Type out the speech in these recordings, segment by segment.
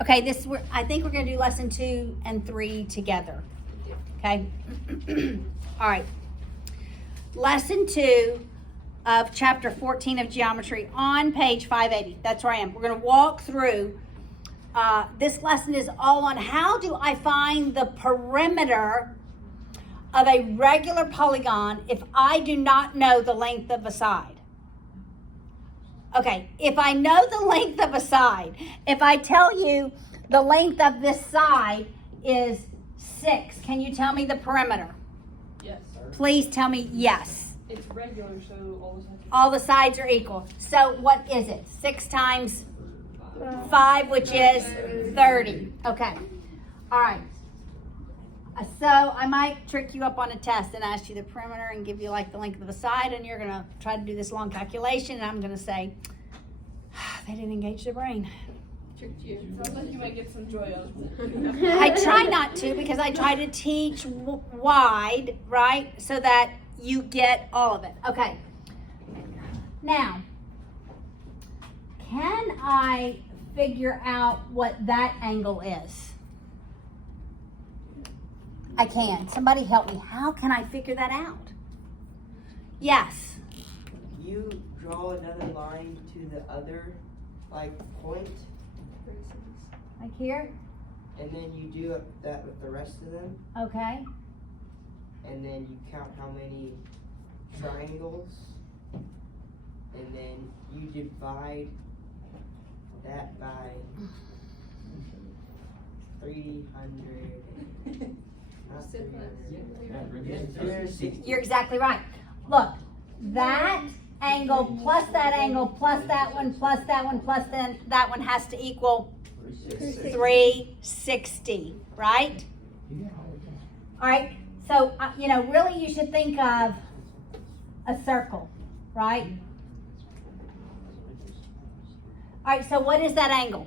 Okay, I think we're going to do lesson 2 and 3 together. Okay? All right. Lesson 2 of chapter 14 of geometry on page 580. That's where I am. We're going to walk through. This lesson is all on how do I find the perimeter of a regular polygon if I do not know the length of a side. Okay, if I know the length of a side, if I tell you the length of this side is 6, can you tell me the perimeter? Yes. Please tell me yes. It's regular, so all the sides are equal. So what is it? 6 times 5, which is 30. Okay. All right. So I might trick you up on a test and ask you the perimeter and give you like the length of a side, and you're going to try to do this long calculation, and I'm going to say, they didn't engage their brain. tricked you. Sounds like you might get some joy out of it. I try not to, because I try to teach wide, right? So that you get all of it. Okay. Now, can I figure out what that angle is? I can. Somebody help me. How can I figure that out? Yes. You draw another line to the other, point, Like here? and then you do that with the rest of them, Okay. and then you count how many triangles, and then you divide that by 300. Not 300. 360. You're exactly right. Look, that angle plus that angle plus that one plus that one plus then that one has to equal 360, right? All right. So, really you should think of a circle, right? All right, so what is that angle?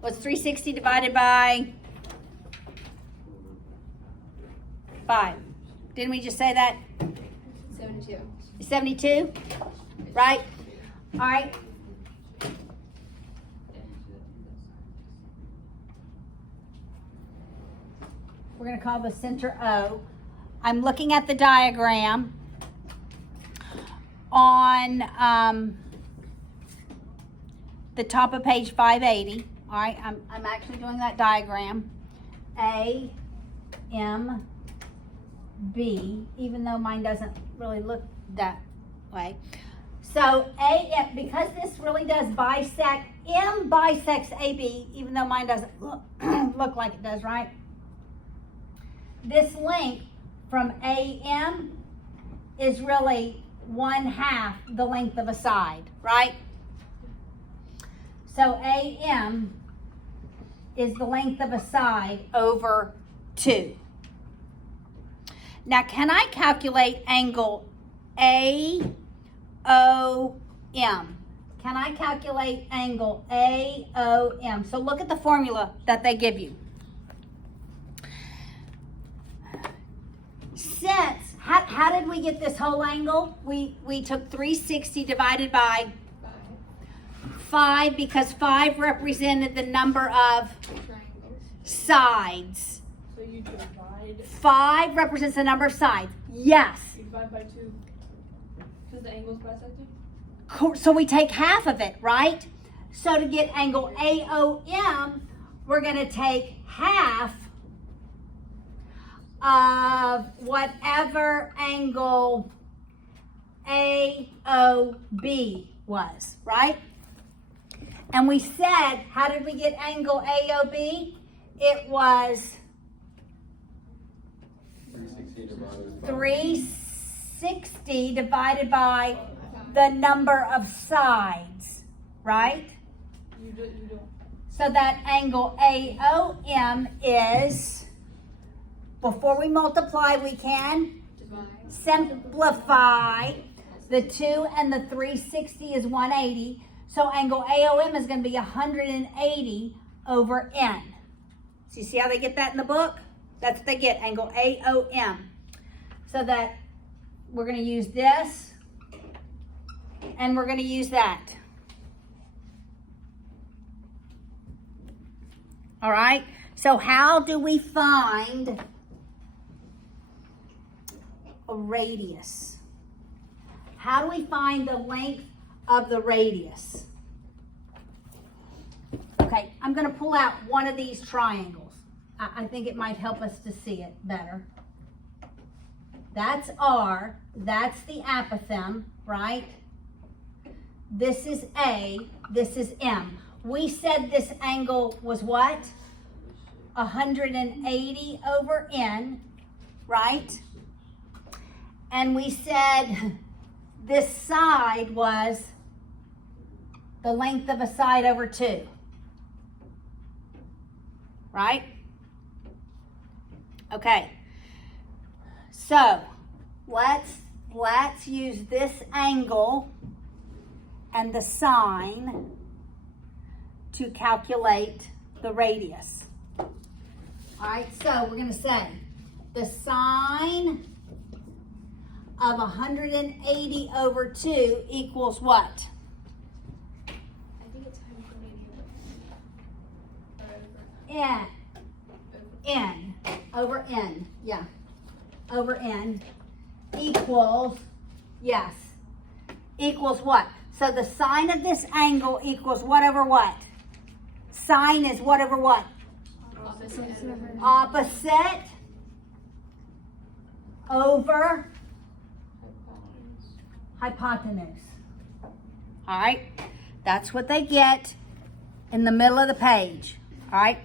What's 360 divided by 5? Didn't we just say that? 72. 72, right? All right. We're going to call the center O. I'm looking at the diagram on the top of page 580. All right, I'm actually doing that diagram. A, M, B, even though mine doesn't really look that way. So because this really does bisect, M bisects AB, even though mine doesn't look like it does, right? This length from AM is really 1/2 the length of a side, right? So AM is the length of a side over 2. Now, can I calculate angle AOM? Can I calculate angle AOM? So look at the formula that they give you. How did we get this whole angle? We took 360 divided by 5 because 5 represented the number of Triangles. sides. So you divide. 5 represents the number of sides. Yes. You divide by 2. Because the angle's bisected? So we take half of it, right? So to get angle AOM, we're going to take half of whatever angle AOB was, right? And we said, how did we get angle AOB? It was 360 divided by the number of sides, right? You do. So that angle AOM is, before we multiply, we can Divide. simplify. The 2 and the 360 is 180. So angle AOM is going to be 180 over N. So you see how they get that in the book? That's what they get, angle AOM. So that we're going to use this and we're going to use that. All right, so how do we find a radius? How do we find the length of the radius? Okay, I'm going to pull out one of these triangles. I think it might help us to see it better. That's R, that's the apothem, right? This is A, this is M. We said this angle was what? 180 over N, right? And we said this side was the length of a side over 2. Right? Okay. So, let's use this angle and the sine to calculate the radius. All right, so we're going to say the sine of 180 over 2 equals what? I think it's 180 N over N, yeah, over N equals, yes, equals what? So the sine of this angle equals what over what? Sine is what over what? Opposite over hypotenuse. All right, that's what they get in the middle of the page. All right,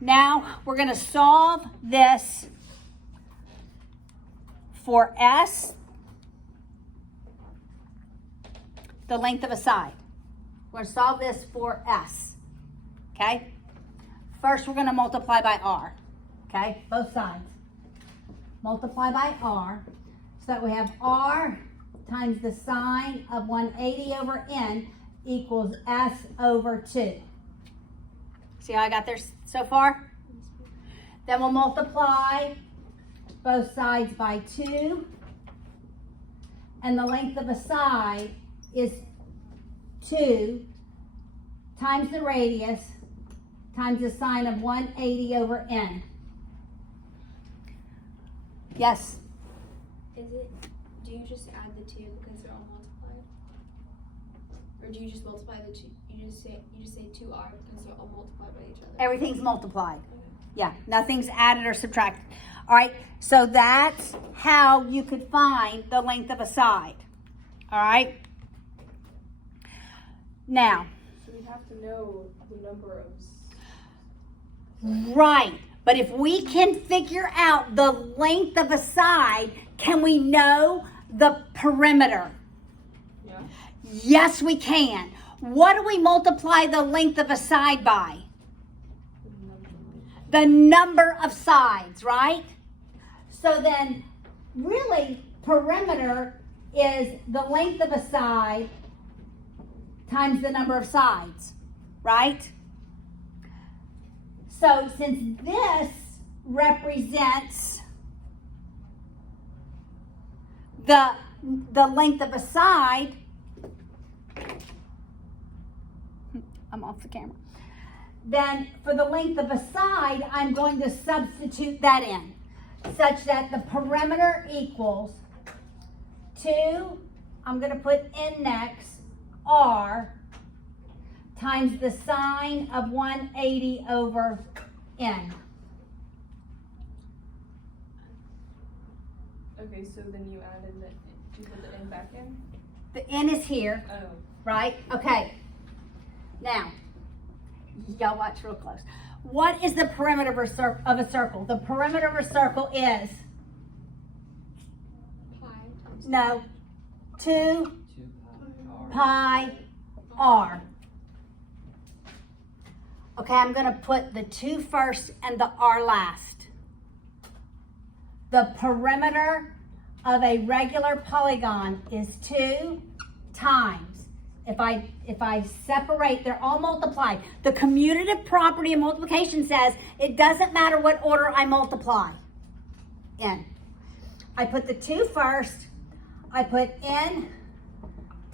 now we're going to solve this for S, the length of a side. We're going to solve this for S, okay? First, we're going to multiply by R, okay? Both sides. Multiply by R, so that we have R times the sine of 180 over N equals S over 2. See how I got there so far? Then we'll multiply both sides by 2. And the length of a side is 2 times the radius times the sine of 180 over N. Yes? Do you just add the 2 because they're all multiplied? Or do you just multiply the 2? You just say 2R because they're all multiplied by each other? Everything's multiplied. Yeah, nothing's added or subtracted. All right, so that's how you could find the length of a side. All right? Now. So we have to know the number of... Right, but if we can figure out the length of a side, can we know the perimeter? Yeah. Yes, we can. What do we multiply the length of a side by? The number of sides, right? So then, really, perimeter is the length of a side times the number of sides, right? So since this represents the length of a side, I'm off the camera. Then for the length of a side, I'm going to substitute that in, such that the perimeter equals 2, I'm going to put index R, times the sine of 180 over N. Okay, so then you added the... Did you put the N back in? The N is here, Oh. right? Okay. Now, y'all watch real close. What is the perimeter of a circle? The perimeter of a circle is? No. 2 pi R. Okay, I'm going to put the 2 first and the R last. The perimeter of a regular polygon is 2 times. If I separate, they're all multiplied. The commutative property of multiplication says it doesn't matter what order I multiply in. I put the 2 first. I put N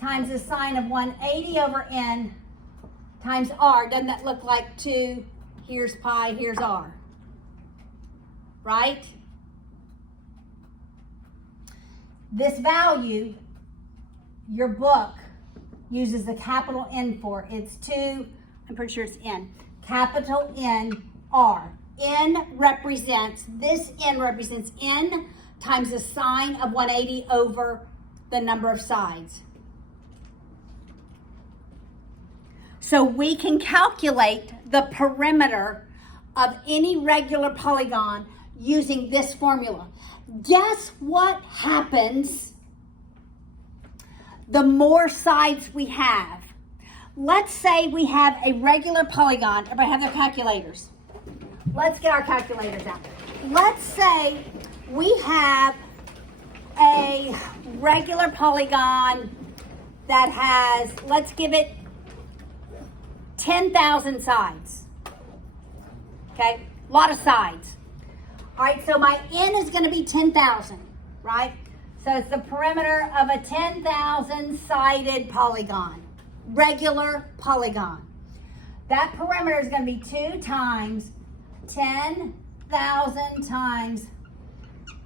times the sine of 180 over N times R. Doesn't that look like 2 here's pi, here's r. Right? This value, your book uses the capital N for. It's 2, I'm pretty sure it's N. Capital N, R. N represents N times the sine of 180 over the number of sides. So we can calculate the perimeter of any regular polygon using this formula. Guess what happens the more sides we have? Let's say we have a regular polygon. Everybody have their calculators. Let's get our calculators out. Let's say we have a regular polygon that has, let's give it 10,000 sides. Okay, a lot of sides. All right, so my N is going to be 10,000, right? So it's the perimeter of a 10,000 sided polygon, regular polygon. That perimeter is going to be 2 times 10,000 times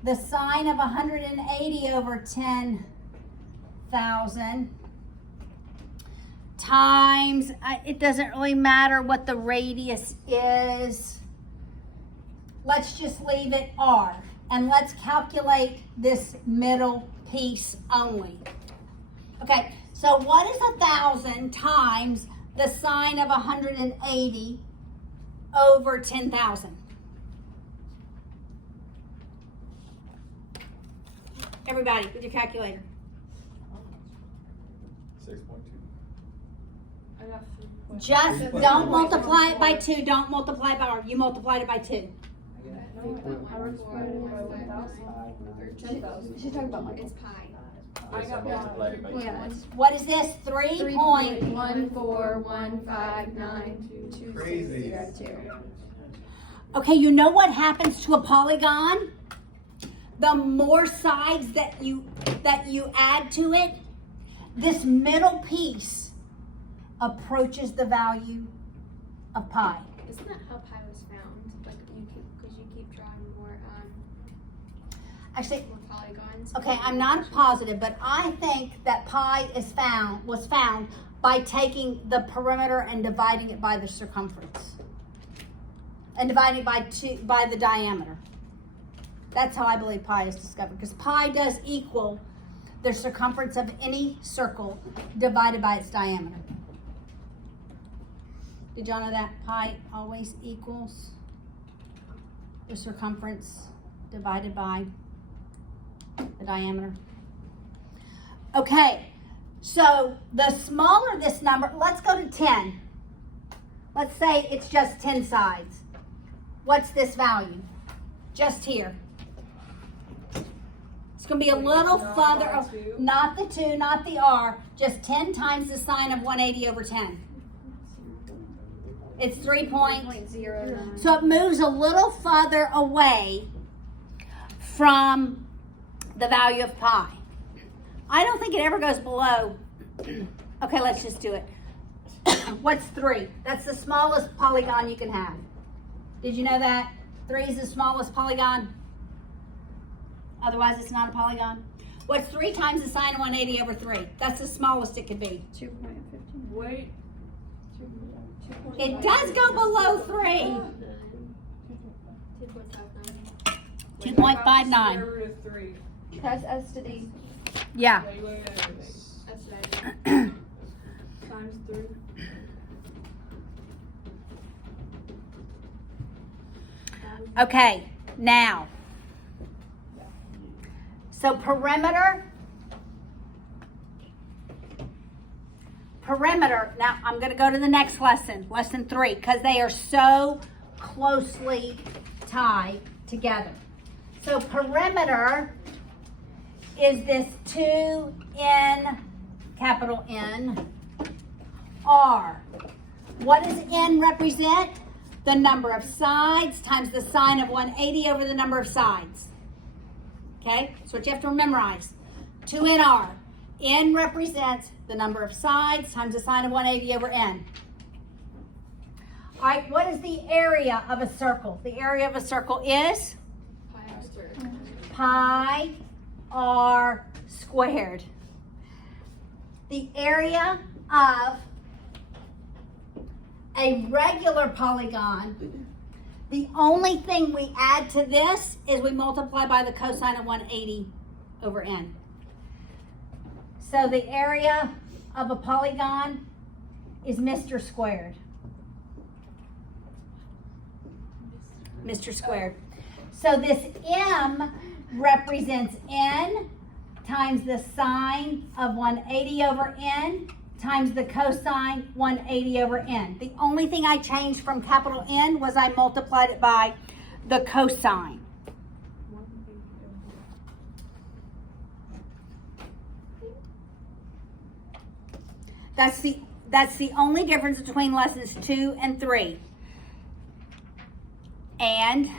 the sine of 180 over 10,000 times, it doesn't really matter what the radius is. Let's just leave it R. And let's calculate this middle piece only. Okay, so what is 1,000 times the sine of 180 over 10,000? Everybody, with your calculator. 6.2. I got 3. Just don't multiply it by 2. Don't multiply it by R. You multiplied it by 2. She's talking about it's pi. I got multiplied by 2. What is this? 3.1415922. Crazy. Okay, you know what happens to a polygon? The more sides that you add to it, this middle piece approaches the value of pi. Isn't that how pi was found? Like because you keep drawing more Actually, more polygons. okay, I'm not positive, but I think that pi was found by taking the perimeter and dividing it by the circumference. And dividing it by the diameter. That's how I believe pi is discovered, because pi does equal the circumference of any circle divided by its diameter. Did y'all know that pi always equals the circumference divided by the diameter? Okay, so the smaller this number, let's go to 10. Let's say it's just 10 sides. What's this value? Just here. It's going to be a little further, not the 2, not the R, just 10 times the sine of 180 over 10. It's 3.09. So it moves a little further away from the value of pi. I don't think it ever goes below. Okay, let's just do it. What's 3? That's the smallest polygon you can have. Did you know that? 3 is the smallest polygon. Otherwise, it's not a polygon. What's 3 times the sine of 180 over 3? That's the smallest it could be. 2.15. Wait. It does go below 3. 2.59. Square root of 3. Press S to D. Yeah. Wait. That's what I did. Times 3. Okay, now. So perimeter, now I'm going to go to the next lesson, lesson 3, because they are so closely tied together. So perimeter is this 2n, capital N, R. What does N represent? The number of sides times the sine of 180 over the number of sides. Okay, so what you have to memorize. 2nr. N represents the number of sides times the sine of 180 over n. All right, what is the area of a circle? The area of a circle is Pi r squared. pi r squared. The area of a regular polygon, the only thing we add to this is we multiply by the cosine of 180 over n. So the area of a polygon is Mr. squared. Mr. squared. So this m represents n times the sine of 180 over n times the cosine 180 over n. The only thing I changed from capital N was I multiplied it by the cosine. That's the only difference between lessons 2 and 3. And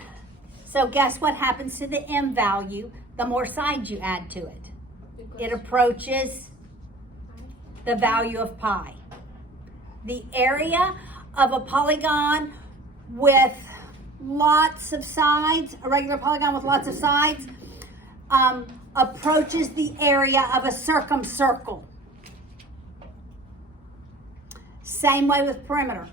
so guess what happens to the m value the more sides you add to it? It approaches the value of pi. The area of a polygon with lots of sides, a regular polygon with lots of sides, approaches the area of a circumcircle. Same way with perimeter.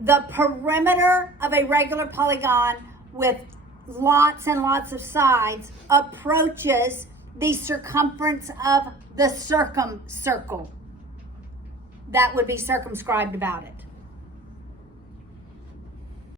The perimeter of a regular polygon with lots and lots of sides approaches the circumference of the circumcircle. That would be circumscribed about it.